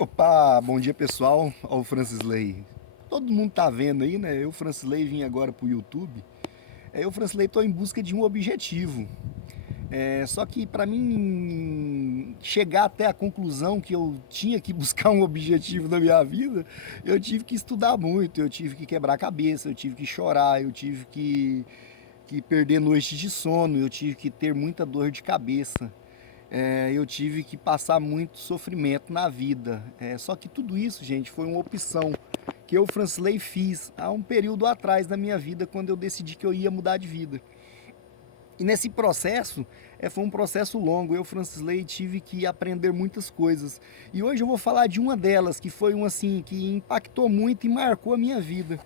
Opa, bom dia pessoal, ó o Francisley. Todo mundo tá vendo aí, né? Eu, Francisley, vim agora pro YouTube. Eu, Francisley, tô em busca de um objetivo. Só que para mim chegar até a conclusão que eu tinha que buscar um objetivo na minha vida, eu tive que estudar muito, eu tive que quebrar a cabeça, eu tive que chorar, eu tive que perder noites de sono, eu tive que ter muita dor de cabeça. Eu tive que passar muito sofrimento na vida. Só que tudo isso, gente, foi uma opção que eu, Francisley, fiz há um período atrás da minha vida, quando eu decidi que eu ia mudar de vida. E nesse processo, foi um processo longo. Eu, Francisley, tive que aprender muitas coisas. E hoje eu vou falar de uma delas, que foi uma assim, que impactou muito e marcou a minha vida.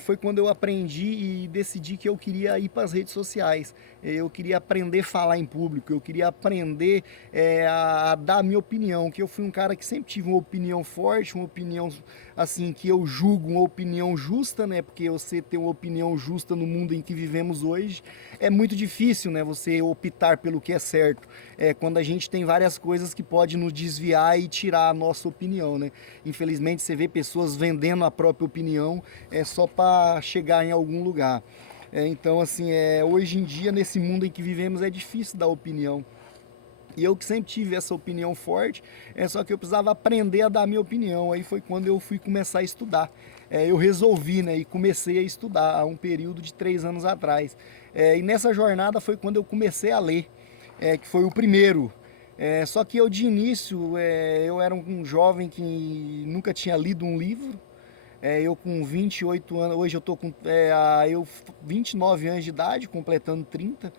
Foi quando eu aprendi e decidi que eu queria ir para as redes sociais. Eu queria aprender a falar em público, eu queria aprender a dar a minha opinião, que eu fui um cara que sempre tive uma opinião forte, uma opinião assim, que eu julgo uma opinião justa, né? Porque você ter uma opinião justa no mundo em que vivemos hoje é muito difícil, né? Você optar pelo que é certo. Quando a gente tem várias coisas que podem nos desviar e tirar a nossa opinião, né? Infelizmente você vê pessoas vendendo a própria opinião só para chegar em algum lugar. Então, assim, hoje em dia, nesse mundo em que vivemos, é difícil dar opinião. E eu que sempre tive essa opinião forte, só que eu precisava aprender a dar a minha opinião. Aí foi quando eu fui começar a estudar. Eu resolvi, né, e comecei a estudar há um período de 3 anos atrás. E nessa jornada foi quando eu comecei a ler, que foi o primeiro. Só que eu de início, eu era um jovem que nunca tinha lido um livro. Eu com 28 anos, hoje eu tô com 29 anos de idade, completando 30.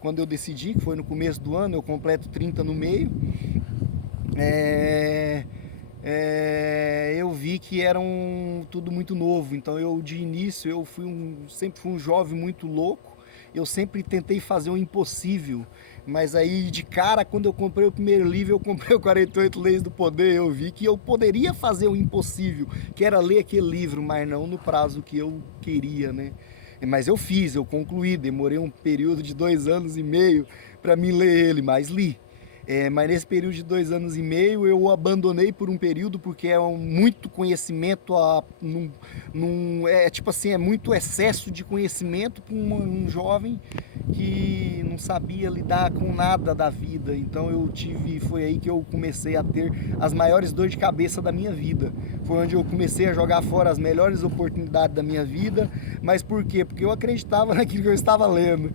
Quando eu decidi, que foi no começo do ano, eu completo 30 no meio. Eu vi que era tudo muito novo, então eu de início sempre fui um jovem muito louco. Eu sempre tentei fazer o impossível, mas aí de cara, quando eu comprei o primeiro livro, eu comprei o 48 Leis do Poder, eu vi que eu poderia fazer o impossível, que era ler aquele livro, mas não no prazo que eu queria, né? Mas eu fiz, eu concluí, demorei um período de 2 anos e meio para mim ler ele, mas li. Mas nesse período de 2 anos e meio eu o abandonei por um período porque muito conhecimento, tipo assim, é muito excesso de conhecimento para um jovem que não sabia lidar com nada da vida. Então foi aí que eu comecei a ter as maiores dores de cabeça da minha vida. Foi onde eu comecei a jogar fora as melhores oportunidades da minha vida. Mas por quê? Porque eu acreditava naquilo que eu estava lendo.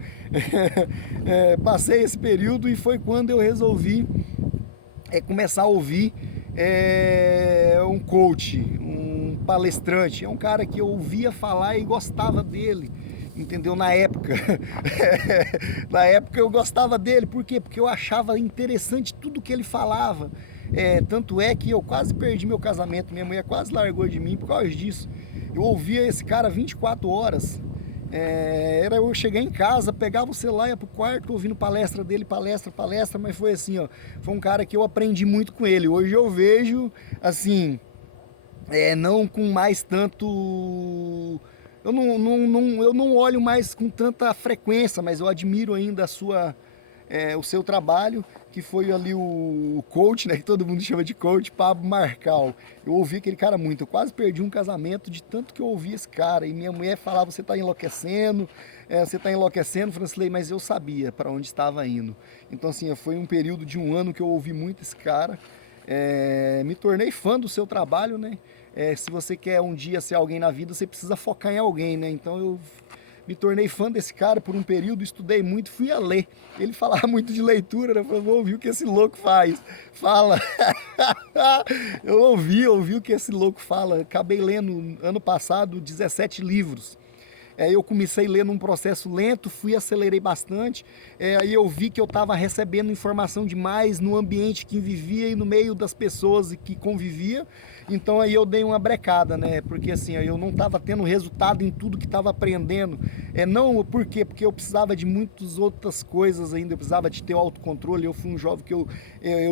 Passei esse período e foi quando eu resolvi começar a ouvir um coach, um palestrante. É um cara que eu ouvia falar e gostava dele, entendeu? Na época. Na época eu gostava dele. Por quê? Porque eu achava interessante tudo que ele falava. Tanto é que eu quase perdi meu casamento, minha mulher quase largou de mim por causa disso. Eu ouvia esse cara 24 horas. Era eu chegar em casa, pegava o celular, ia pro quarto, ouvindo palestra dele, palestra, mas foi assim, ó, foi um cara que eu aprendi muito com ele. Hoje eu vejo, assim, não com mais tanto, eu não olho mais com tanta frequência, mas eu admiro ainda o seu trabalho, que foi ali o coach, né, que todo mundo chama de coach, Pablo Marcal. Eu ouvi aquele cara muito, eu quase perdi um casamento de tanto que eu ouvi esse cara, e minha mulher falava, você está enlouquecendo, Francilei, mas eu sabia para onde estava indo. Então assim, foi um período de um ano que eu ouvi muito esse cara, me tornei fã do seu trabalho, né? Se você quer um dia ser alguém na vida, você precisa focar em alguém, né? Então eu me tornei fã desse cara por um período, estudei muito, fui a ler. Ele falava muito de leitura, né? Eu falei, vou ouvir o que esse louco fala. Eu ouvi o que esse louco fala. Acabei lendo, ano passado, 17 livros. Eu comecei a ler num processo lento, acelerei bastante, aí eu vi que eu estava recebendo informação demais no ambiente que vivia e no meio das pessoas que convivia, então aí eu dei uma brecada, né, porque assim, eu não estava tendo resultado em tudo que estava aprendendo, não, por quê? Porque eu precisava de muitas outras coisas ainda, eu precisava de ter o autocontrole, eu fui um jovem que eu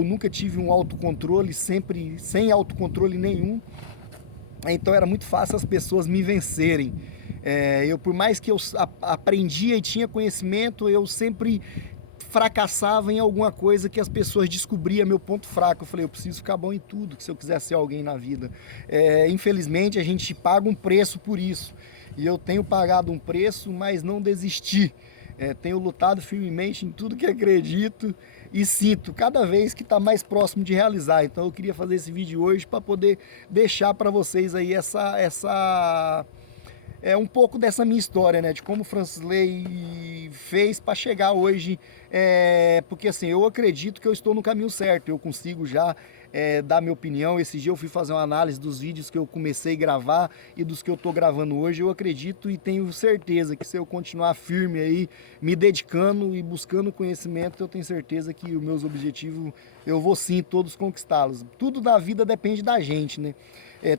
nunca tive um autocontrole, sempre sem autocontrole nenhum, então era muito fácil as pessoas me vencerem. Por mais que eu aprendia e tinha conhecimento, eu sempre fracassava em alguma coisa que as pessoas descobriam meu ponto fraco. Eu falei, eu preciso ficar bom em tudo, que se eu quiser ser alguém na vida. Infelizmente, a gente paga um preço por isso. E eu tenho pagado um preço, mas não desisti. Tenho lutado firmemente em tudo que acredito e sinto cada vez que está mais próximo de realizar. Então eu queria fazer esse vídeo hoje para poder deixar para vocês aí um pouco dessa minha história, né? De como o Francisley fez para chegar hoje, porque assim, eu acredito que eu estou no caminho certo, eu consigo já dar minha opinião. Esse dia eu fui fazer uma análise dos vídeos que eu comecei a gravar e dos que eu estou gravando hoje. Eu acredito e tenho certeza que se eu continuar firme aí, me dedicando e buscando conhecimento, eu tenho certeza que os meus objetivos, eu vou sim todos conquistá-los. Tudo na vida depende da gente, né?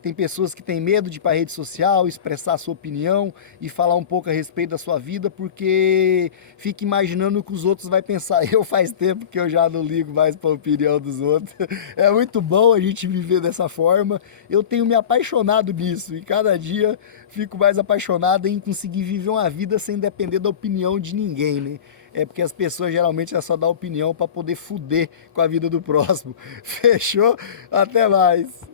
Tem pessoas que têm medo de ir para a rede social, expressar a sua opinião e falar um pouco a respeito da sua vida, porque fica imaginando o que os outros vão pensar. Eu faz tempo que eu já não ligo mais para a opinião dos outros. É muito bom a gente viver dessa forma. Eu tenho me apaixonado nisso e cada dia fico mais apaixonado em conseguir viver uma vida sem depender da opinião de ninguém, né? Porque as pessoas geralmente só dão opinião para poder fuder com a vida do próximo. Fechou? Até mais!